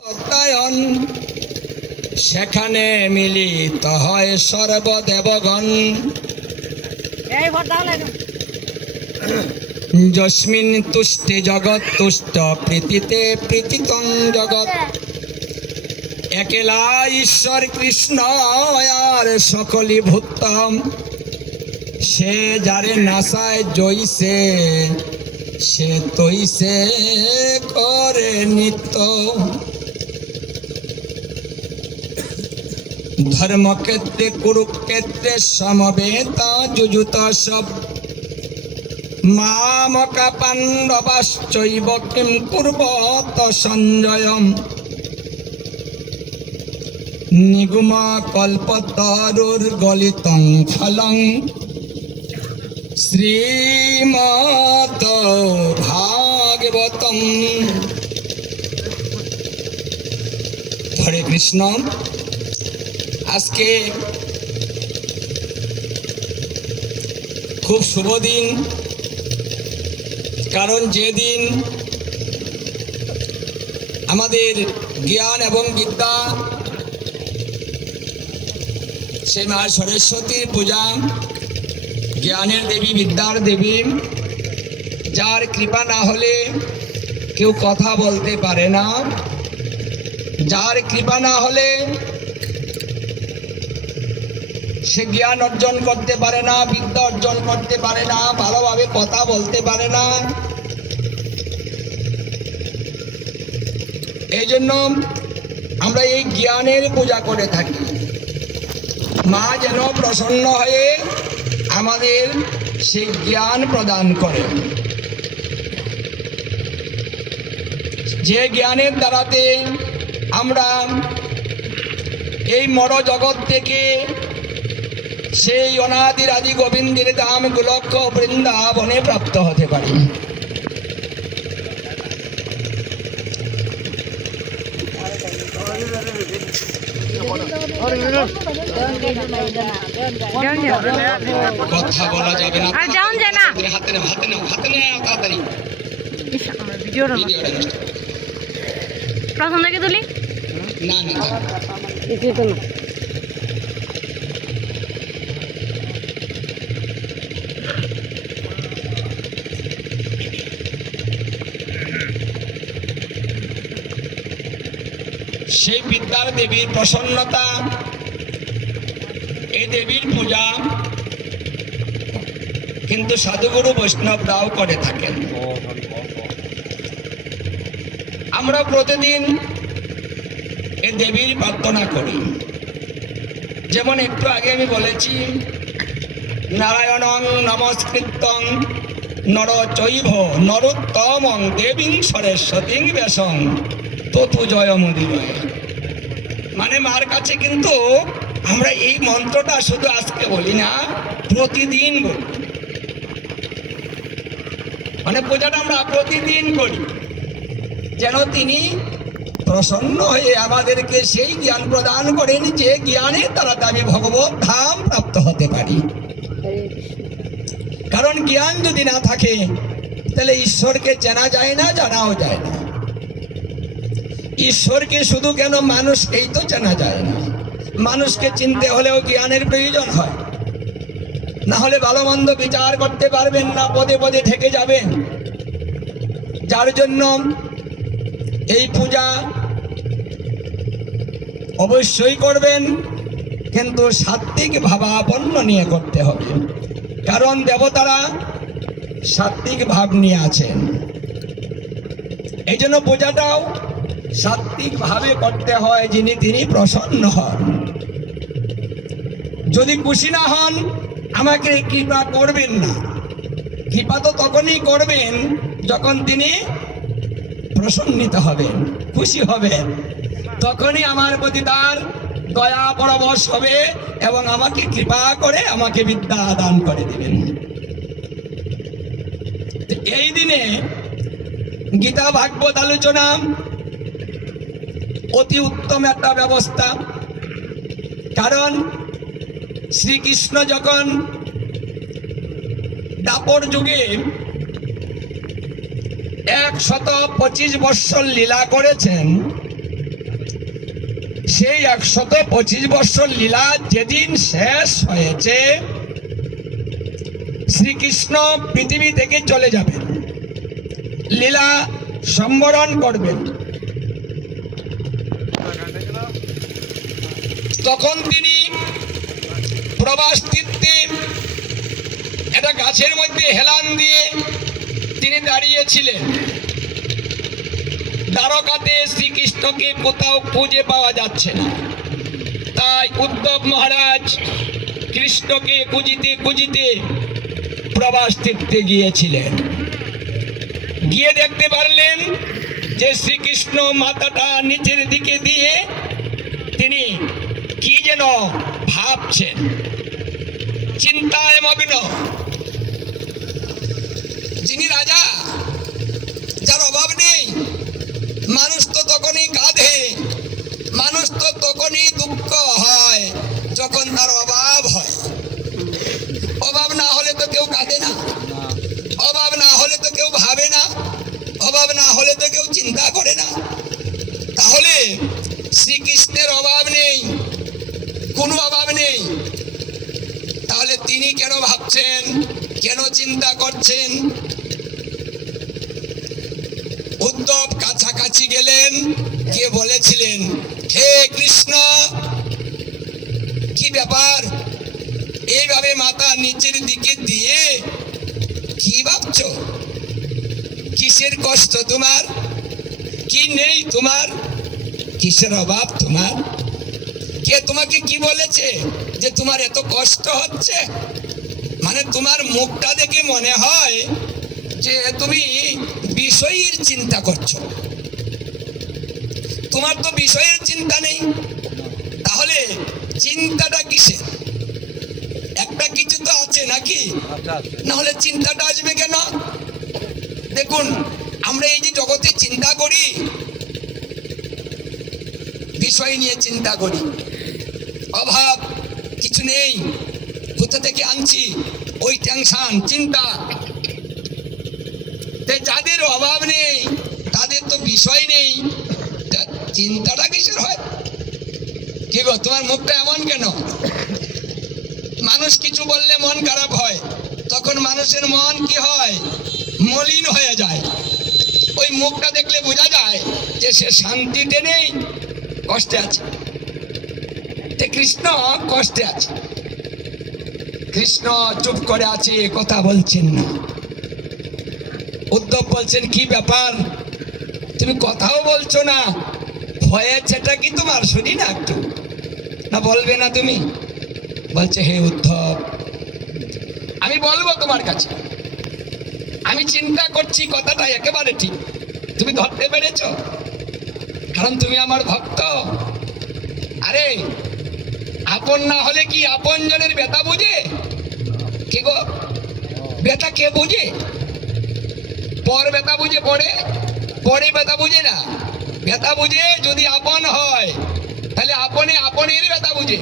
তত্ত্বায়ন সেখানে মিলিত হয় সর্বদেবগণ। যস্মিন তুষ্টে জগৎ তুষ্ট প্রীতিতে প্রীতিতং জগৎ। একেলা ঈশ্বর কৃষ্ণ আর সকলি ভূতম। সে যারে নাসায় জইছে সে তৈছে করে নিত্য। ধর্মক্ষেত্রে কুরুক্ষেত্রে সমবেতা যুযুত সব। মামকা পাণ্ডবাশ্চৈব কিম কুর্বত সঞ্জয়ম। নিগুম কল্পতরুর্গলিতং ফলং শ্রীমদ ভাগবতম। হরে কৃষ্ণ। আজকে খুব শুভ দিন, কারণ যেদিন আমাদের জ্ঞান এবং বিদ্যা সেই মা সরস্বতীর পূজা, জ্ঞানের দেবী বিদ্যার দেবী, যার কৃপা না হলে কেউ কথা বলতে পারে না, যার কৃপা না হলে সে জ্ঞান অর্জন করতে পারে না, বিদ্যা অর্জন করতে পারে না, ভালোভাবে কথা বলতে পারে না। এই জন্য আমরা এই জ্ঞানের পূজা করে থাকি। মা যেন প্রসন্ন হয়ে আমাদের সেই জ্ঞান প্রদান করে, যে জ্ঞানের দ্বারাতে আমরা এই মর জগৎ থেকে সেই অনাদির আদি গোবিন্দের ধাম গোলক বৃন্দাবনে প্রাপ্ত হতে পারি। কথা বলা যাবে না, হাতে নাও, হাতে নাও, হাতে নাও তাড়াতাড়ি। প্রথম থেকে তুলি না না না। সেই বিদ্যার দেবীর প্রসন্নতা, এই দেবীর পূজা কিন্তু সাধুগুরু বৈষ্ণবরাও করে থাকেন। আমরা প্রতিদিন এই দেবীর প্রার্থনা করি। যেমন একটু আগে আমি বলেছি, নারায়ণং নমস্কৃত্যং নর চৈব নরোত্তমং দেবীং সরস্বতীং বেশং ততু জয়মুদিরয়। মানে মার কাছে কিন্তু আমরা এই মন্ত্রটা শুধু আজকে বলি না, প্রতিদিন বলি। মানে পূজাটা আমরা প্রতিদিন করি, যেন তিনি প্রসন্ন হয়ে আমাদেরকে সেই জ্ঞান প্রদান করেন, যে জ্ঞানের দ্বারা আমি ভগবত ধাম প্রাপ্ত হতে পারি। কারণ জ্ঞান যদি না থাকে তাহলে ঈশ্বরকে চেনা যায় না, জানাও যায় না। ঈশ্বরকে শুধু কেন, মানুষকেই তো চেনা যায় না। মানুষকে চিনতে হলেও জ্ঞানের প্রয়োজন হয়, না হলে ভালো মন্দ বিচার করতে পারবেন না, পদে পদে থেকে যাবেন। যার জন্য এই পূজা অবশ্যই করবেন, কিন্তু সাত্ত্বিক ভাবাপন্ন নিয়ে করতে হবে। কারণ দেবতারা সাত্ত্বিক ভাব নিয়ে আছেন। এই জন্য পূজাটাও সাত্ত্বিক ভাবে করতে হয়, যিনি তিনি প্রসন্ন হন। যদি খুশি না হন, আমাকে কৃপা করবেন না। কৃপা তো তখনই করবেন যখন তিনি প্রসন্নিত হবেন, খুশি হবেন, তখনই আমার প্রতি তার দয়া পরবশ হবে এবং আমাকে কৃপা করে আমাকে বিদ্যা দান করে দিবেন। এই দিনে গীতা ভাগবত আলোচনা অতি উত্তম একটা ব্যবস্থা। কারণ শ্রীকৃষ্ণ যখন দাপর যুগে 125 বৎসর লীলা করেছেন, সেই 125 বৎসর লীলা যেদিন শেষ হয়েছে, শ্রীকৃষ্ণ পৃথিবী থেকে চলে যাবেন, লীলা সম্বরণ করবেন। তখন তিনি প্রবাস তীর্থে একটা গাছের মধ্যে হেলান দিয়ে তিনি দাঁড়িয়েছিলেন। দ্বারকাতে শ্রীকৃষ্ণকে কোথাও খুঁজে পাওয়া যাচ্ছে না, তাই উদ্ধব মহারাজ কৃষ্ণকে খুঁজিতে খুঁজিতে প্রবাস তীর্থে গিয়েছিলেন। গিয়ে দেখতে পারলেন যে শ্রীকৃষ্ণ মাথাটা নিচের দিকে দিয়ে তিনি কি যেন ভাবছেন, চিন্তায় মগ্ন। যিনি রাজা, যার অভাব নেই, মানুষ তো তখনই কাঁদে, মানুষ তো তখনই দুঃখ হয় যখন তার অভাব হয়। অভাব না হলে তো কেউ কাঁদে না, অভাব না হলে তো কেউ ভাবে না, অভাব না হলে তো কেউ চিন্তা করে না। তাহলে শ্রীকৃষ্ণের অভাব নেই, কোনো অভাব নেই, তাহলে তিনি কেন ভাবছেন, কেন চিন্তা করছেন? উদ্ধব কাছাকাছি গেলেন, গিয়ে বলেছিলেন, হে কৃষ্ণ, কি ব্যাপার, এইভাবে মাথা নিচের দিকে দিয়ে কি ভাবছো? কিসের কষ্ট তোমার? কি নেই তোমার? কিসের অভাব তোমার? কে তোমাকে কি বলেছে যে তোমার এত কষ্ট হচ্ছে? মানে তোমার মুখটা দেখে মনে হয় যে তুমি বিষয়ের চিন্তা করছো। তোমার তো বিষয়ের চিন্তা নেই, তাহলে চিন্তাটা কিসের? একটা কিছু তো আছে নাকি? না হলে চিন্তাটা আসবে কেন? দেখুন, আমরা এই যে জগতে চিন্তা করি, বিষয় নিয়ে চিন্তা করি, অভাব কিছু নেই, কোথা থেকে আনছি, ওই টেনশন, চিন্তা। যাদের অভাব নেই, তাদের তো বিষয় নেই, চিন্তাটা কিসের হয়? কি গো, তোমার মুখটা এমন কেন? মানুষ কিছু বললে মন খারাপ হয়, তখন মানুষের মন কি হয়? মলিন হয়ে যায়। ওই মুখটা দেখলে বোঝা যায় যে সে শান্তিতে নেই, কষ্টে আছে। কৃষ্ণ কষ্টে আছে, কৃষ্ণ চুপ করে আছে, কথা বলছেন না। উদ্ধব বলছেন, কি ব্যাপার, তুমি কথাও বলছো না, হয়েছেটা কি তোমার? শুনি না একটু, না বলবে না তুমি? বলছে, হে উদ্ধব, আমি বলবো তোমার কাছে, আমি চিন্তা করছি, কথাটা একেবারে ঠিক, তুমি ধরতে পেরেছ, কারণ তুমি আমার ভক্ত। আরে আপন না হলে কি আপন জনের ব্যথা বুঝে? কি গো, ব্যথা কে বুঝে? পর ব্যথা বুঝে, পরে পরে ব্যথা বুঝে না। ব্যথা বুঝে যদি আপন হয়, তাহলে আপনে আপনের ব্যথা বুঝে।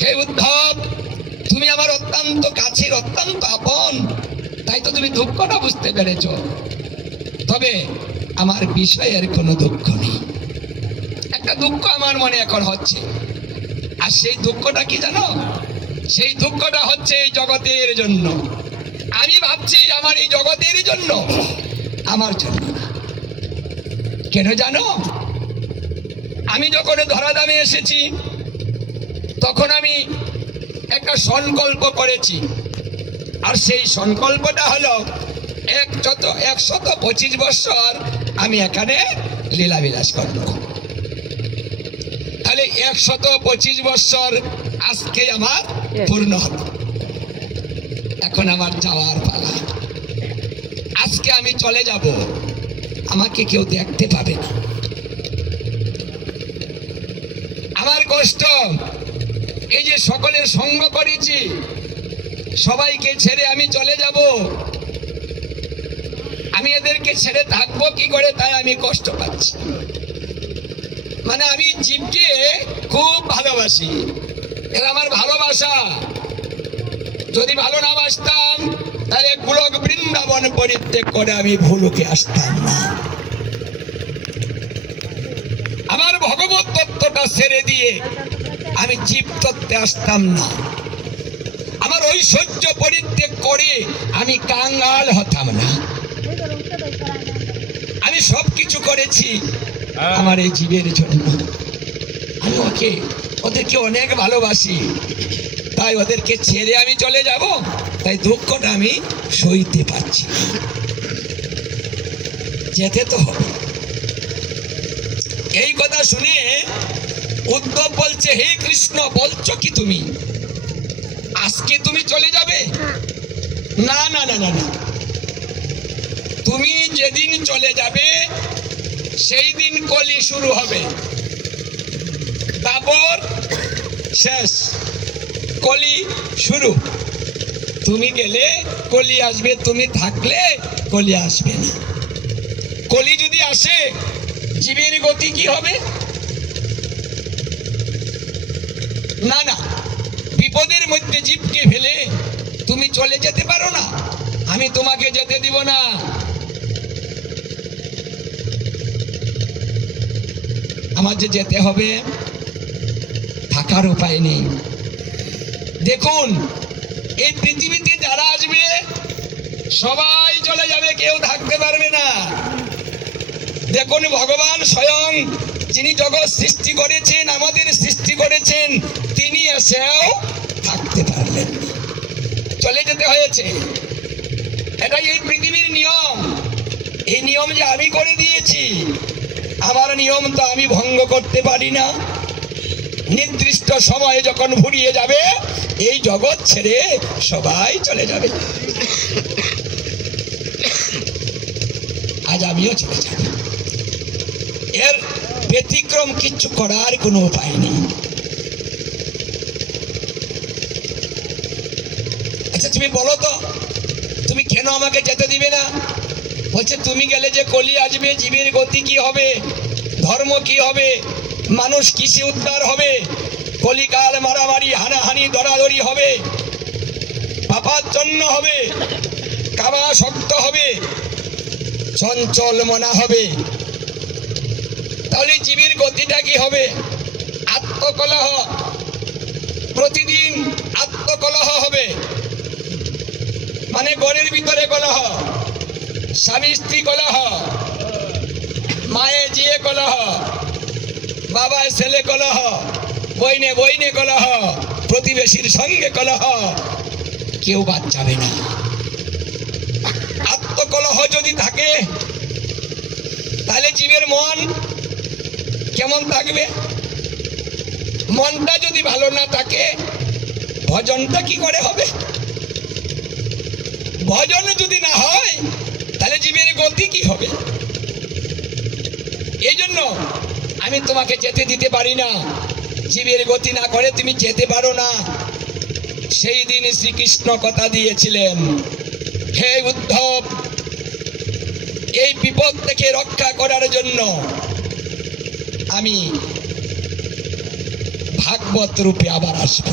হে উদ্ধব, তুমি আমার অত্যন্ত কাছের, অত্যন্ত আপন, তাই তো তুমি দুঃখটা বুঝতে পেরেছ। তবে আমার বিষয়ের কোনো দুঃখ নেই, একটা দুঃখ আমার মনে এখন হচ্ছে। আর সেই দুঃখটা কি জানো? সেই দুঃখটা হচ্ছে এই জগতের জন্য। আমি ভাবছি আমার এই জগতের জন্য, আমার জন্য না। কেন জানো? আমি যখন ধরাধামে এসেছি, তখন আমি একটা সংকল্প করেছি, আর সেই সংকল্পটা হলো 125 বৎসর আমি এখানে লীলাবিলাস করব। তাহলে 125 বৎসর আজকে আমার পূর্ণ হলো। এখন আমার যাওয়ার পালা। আজকে আমি চলে যাব, আমাকে কেউ দেখতে পাবে না। আমার কষ্ট, এই যে সকলের সঙ্গ করেছি, সবাইকে ছেড়ে আমি চলে যাব, আমি এদেরকে ছেড়ে থাকবো কি করে, তাই আমি কষ্ট পাচ্ছি। মানে আমি জীবকে খুব ভালোবাসি, এরা আমার ভালোবাসা। যদি ভালো না বাসতাম, তাহলে গোলক বৃন্দাবন পরিত্যাগ করে আমি ভুলুকে আসতাম না। আমার ভগবত তত্ত্বটা ছেড়ে দিয়ে আমি জীব তত্ত্বে আসতাম না। আমার ঐশ্বর্য পরিত্যাগ করে আমি কাঙ্গাল হতাম না। আমি সবকিছু করেছি আমার এই জীবের জন্য। আমি ওদেরকে অনেক ভালোবাসি, তাই ওদেরকে ছেড়ে আমি চলে যাব, তাই দুঃখটা আমি সইতে পারছি না। যেতে তো হবে। এই কথা শুনে উদ্ধব বলছে, হে কৃষ্ণ, বলছো কি তুমি আজকে তুমি চলে যাবে? না না না না না, তুমি যেদিন চলে যাবে সেই দিন কলি শুরু হবে, তারপর শেষ, কলি শুরু। তুমি গেলে কলি আসবে, তুমি থাকলে কলি আসবে না। কলি যদি আসে জীবের গতি কি হবে? না না, বিপদের মধ্যে জীবকে ফেলে তুমি চলে যেতে পারো না, আমি তোমাকে যেতে দিব না। আমার যে যেতে হবে, থাকার উপায় নেই। দেখুন, এই পৃথিবীতে যারা আসবে সবাই চলে যাবে, কেউ থাকতে পারবে না। দেখুন, ভগবান স্বয়ং যিনি জগৎ সৃষ্টি করেছেন, আমাদের সৃষ্টি করেছেন, তিনি এসেও থাকতে পারলেন না, চলে যেতে হয়েছে। এটাই এই পৃথিবীর নিয়ম। এই নিয়ম যে আমি করে দিয়েছি, আমার নিয়ম তো আমি ভঙ্গ করতে পারি না। নির্দিষ্ট সময়ে যখন ফুরিয়ে যাবে, এই জগৎ ছেড়ে সবাই চলে যাবে। আজ আমিও চলে যাব, এর ব্যতিক্রম কিচ্ছু করার কোনো উপায় নেই। আচ্ছা তুমি বলো তো, তুমি কেন আমাকে যেতে দিবে না? বলছে, তুমি গেলে যে কলি আসবে, জীবের গতি কি হবে, ধর্ম কি হবে, মানুষ কিসে উদ্ধার হবে? কলিকাল মারামারি, হানাহানি, দরাদরি হবে, পাপাচ্ছন্ন হবে, কামাসক্ত হবে, চঞ্চল মনা হবে। তাহলে জীবের গতিটা কি হবে? আত্মকলহ, প্রতিদিন আত্মকলহ হবে, মানে ঘরের ভিতরে কলহ, স্বামী স্ত্রী কলহ, মায়ে জিয়ে কলহ, বাবায় ছেলে কলহ, বইনে বইনে কলহ, প্রতিবেশীর সঙ্গে কলহ, কেউ বাদ যাবে না। আত্মকলহ যদি থাকে, তাহলে জীবের মন কেমন থাকবে? মনটা যদি ভালো না থাকে, ভজনটা কি করে হবে? ভজন যদি না হয়, তাহলে জীবের গতি কি হবে? এই জন্য আমি তোমাকে যেতে দিতে পারি না। জীবের গতি না করে তুমি যেতে পারো না। সেই দিন শ্রীকৃষ্ণ কথা দিয়েছিলেন, হে উদ্ধব, এই বিপদ থেকে রক্ষা করার জন্য আমি ভাগবত রূপে আবার আসব।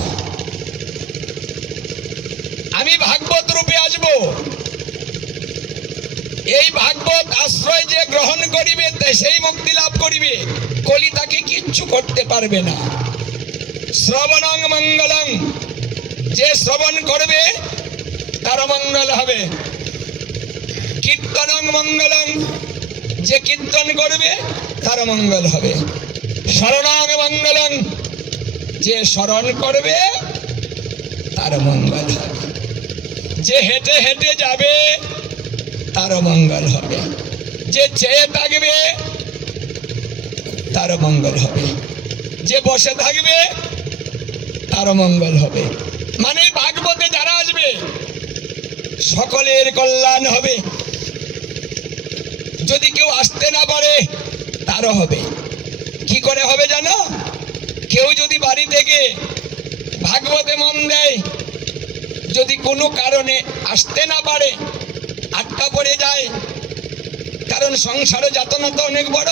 আমি ভাগবত রূপে আসব। এই ভাগবত আশ্রয় যে গ্রহণ করিবে, সেই মুক্তি লাভ করিবে। কলি তাকে কিচ্ছু করতে পারবে না। শ্রবণং মঙ্গলং, যে শ্রবণ করবে তার মঙ্গল হবে। কীর্তনং মঙ্গলং, যে কীর্তন করবে তার মঙ্গল হবে। শরণং মঙ্গলং, যে শরণ করবে তার মঙ্গল হবে। যে হেঁটে হেঁটে যাবে তার মঙ্গল হবে। যে চেয়ে থাকবে তার মঙ্গল হবে। যে বসে থাকবে তার মঙ্গল হবে। মানে ভাগবতে যারা আসবে সকলের কল্যাণ হবে। যদি কেউ আসতে না পারে তারও হবে। কি করে হবে জানো? কেউ যদি বাড়ি থেকে ভাগবতে মন দেয়, যদি কোনো কারণে আসতে না পারে, আটকা পড়ে যায়, কারণ সংসারে যাতনা তো অনেক বড়,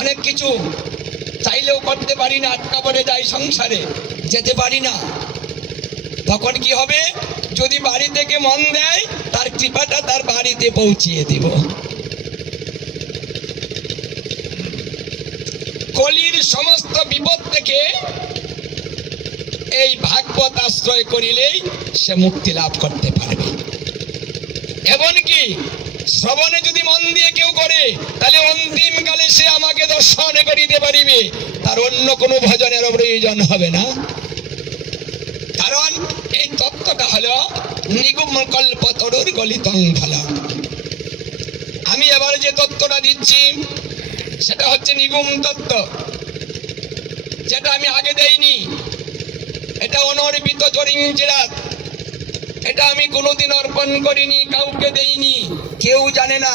অনেক কিছু চাইলেও করতে পারি না, আটকা পড়ে যায়, সংসারে যেতে পারি না, তখন কি হবে? যদি বাড়ি থেকে মন দেয়, তার কৃপাটা তার বাড়িতে পৌঁছিয়ে দিব। কলির সমস্ত বিপদ থেকে এই ভাগবত আশ্রয় করিলেই সে মুক্তি লাভ করতে পারবে। এমনকি শ্রবণে যদি মন দিয়ে কেউ করে, তাহলে অন্তিম কালে সে আমাকে দর্শন করিতে পারিবে, তার অন্য কোনো ভজনের প্রয়োজন হবে না। কারণ এই তত্ত্বটা হলো নিগুম কল্পতরুর গলিতং ফলম। আমি এবার যে তত্ত্বটা দিচ্ছি সেটা হচ্ছে নিগুম তত্ত্ব, যেটা আমি আগে দেইনি। এটা অনর্পিত চরিঞ্চিরাত, এটা আমি কোনোদিন অর্পণ করিনি, কাউকে দেইনি, কেউ জানে না,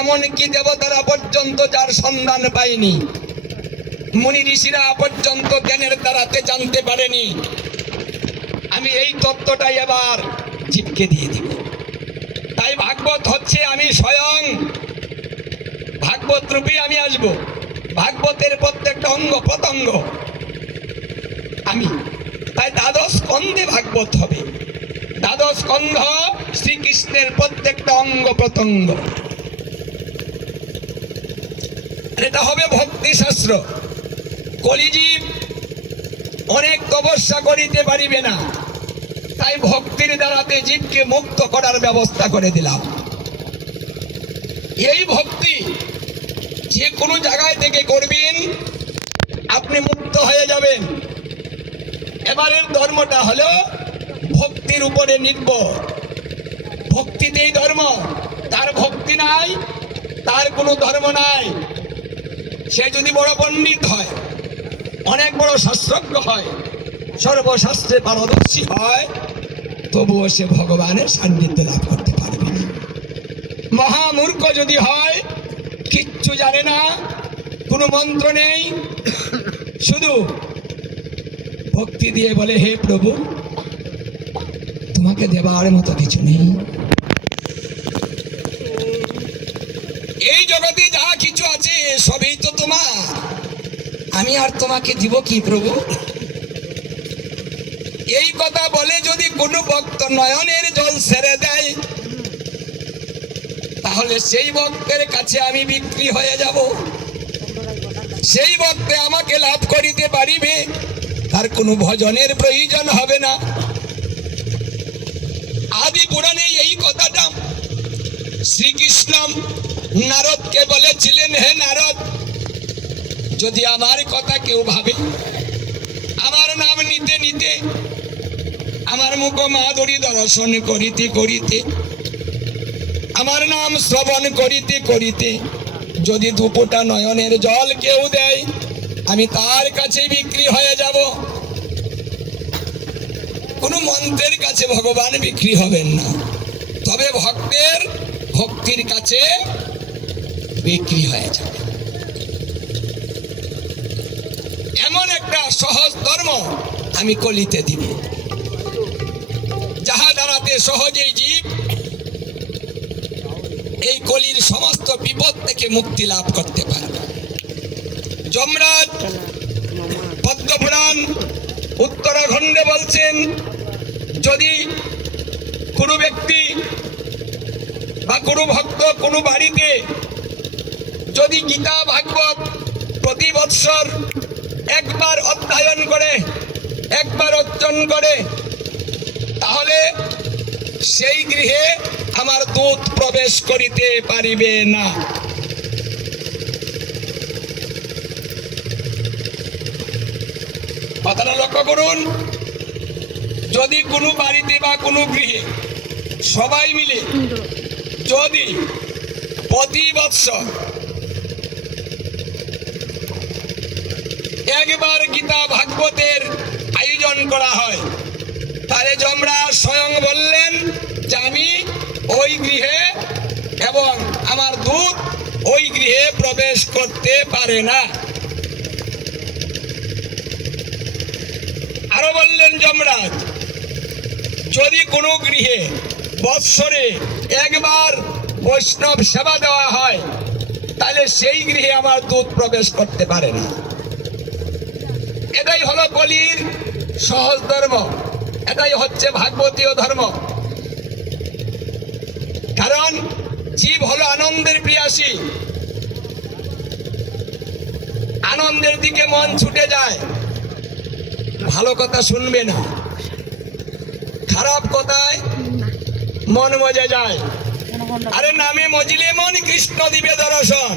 এমনকি দেবতারা পর্যন্ত যার সন্ধান পায়নি, মুনি ঋষিরা পর্যন্ত জ্ঞানের দ্বারাতে জানতে পারেনি। আমি এই তত্ত্বটাই এবার জীবকে দিয়ে দিব। তাই ভাগবত হচ্ছে আমি স্বয়ং ভাগবত রূপে আমি আসব। ভাগবতের প্রত্যেকটা অঙ্গ প্রত্যঙ্গ আমি। তাই দ্বাদশ স্কন্ধে ভাগবত হবে। দ্বাদশ স্কন্ধ শ্রীকৃষ্ণের প্রত্যেকটা অঙ্গ প্রত্যঙ্গ। এটা হবে ভক্তি শাস্ত্র। কলিজীব অনেক তপস্যা করিতে পারিবে না, তাই ভক্তির দ্বারাতে জীবকে মুক্ত করার ব্যবস্থা করে দিলাম। এই ভক্তি যে কোনো জায়গায় থেকে করবেন, আপনি মুক্ত হয়ে যাবেন। এবারের ধর্মটা হলো ভক্তির উপরে নির্ভর। ভক্তিতেই ধর্ম, তার ভক্তি নাই তার কোনো ধর্ম নাই। সে যদি বড় পণ্ডিত হয়, অনেক বড় শাস্ত্রজ্ঞ হয়, সর্বশাস্ত্রে পারদর্শী হয়, তবুও সে ভগবানের সান্নিধ্য লাভ করতে পারবে না। মহামূর্খ যদি হয়, কিচ্ছু জানে না, কোনো মন্ত্র নেই, শুধু ভক্তি দিয়ে বলে হে প্রভু তোমাকে দেবার মতো কিছু নেই, এই জগতে যা কিছু আছে সবই তো তোমার, আমি আর তোমাকে দিব কি প্রভু। এই কথা বলে যদি কোনো ভক্ত নয়নের জল ছেড়ে দেয়, তাহলে সেই ভক্তের কাছে আমি বিক্রি হয়ে যাব। সেই ভক্তে আমাকে লাভ করিতে পারিবে, তার কোনো ভজনের প্রয়োজন হবে না। আদি পুরাণে এই কথাটা শ্রীকৃষ্ণ নারদকে বলেছিলেন, হে নারদ, যদি আমার কথা কেউ ভাবে, আমার নাম নিতে নিতে, আমার মুখ মাধুরী দর্শন করিতে করিতে, আমার নাম শ্রবণ করিতে করিতে যদি দুপোটা নয়নের জল কেউ দেয়, আমি তার কাছে বিক্রি হয়ে যাব। কোনো মন্ত্রের কাছে ভগবান বিক্রি হবেন না, তবে ভক্তের ভক্তির কাছে বিক্রি হয়ে যাবে। এমন একটা সহজ ধর্ম আমি কলিতে দিব, যাহা দ্বারাতে সহজেই জীব এই কলির সমস্ত বিপদ থেকে মুক্তি লাভ করতে পারবে। যমরাজ পদ্মপুরাণ উত্তরাখণ্ডে বলছেন, যদি কোনো ব্যক্তি বা কোনো ভক্ত কোনো বাড়িতে যদি গীতা ভাগবত প্রতি বৎসর একবার অধ্যয়ন করে, একবার অর্জন করে, তাহলে সেই গৃহে আমার দূত প্রবেশ করিতে পারিবে না। কথাটা লক্ষ্য করুন। যদি কোনো বাড়িতে বা কোনো গৃহে সবাই মিলে যদি প্রতি বৎসর একবার গীতা ভাগবতের আয়োজন করা হয়, তাহলে যমরাজ স্বয়ং বললেন যে আমি ওই গৃহে এবং আমার দূত ওই গৃহে প্রবেশ করতে পারে না। আরো বললেন যমরাজ, যদি কোনো গৃহে বৎসরে একবার বৈষ্ণব সেবা দেওয়া হয়, তাহলে সেই গৃহে আমার দূত প্রবেশ করতে পারে না। এটাই হলো কলির সহজ ধর্ম, এটাই হচ্ছে ভাগবতীয় ধর্ম। কারণ জীব হলো আনন্দের প্রিয়াসী, আনন্দের দিকে মন ছুটে যায়, ভালো কথা শুনবে না, খারাপ কথায় মন মজে যায়। আরে নামে মজিলে মন কৃষ্ণ দিবে দর্শন।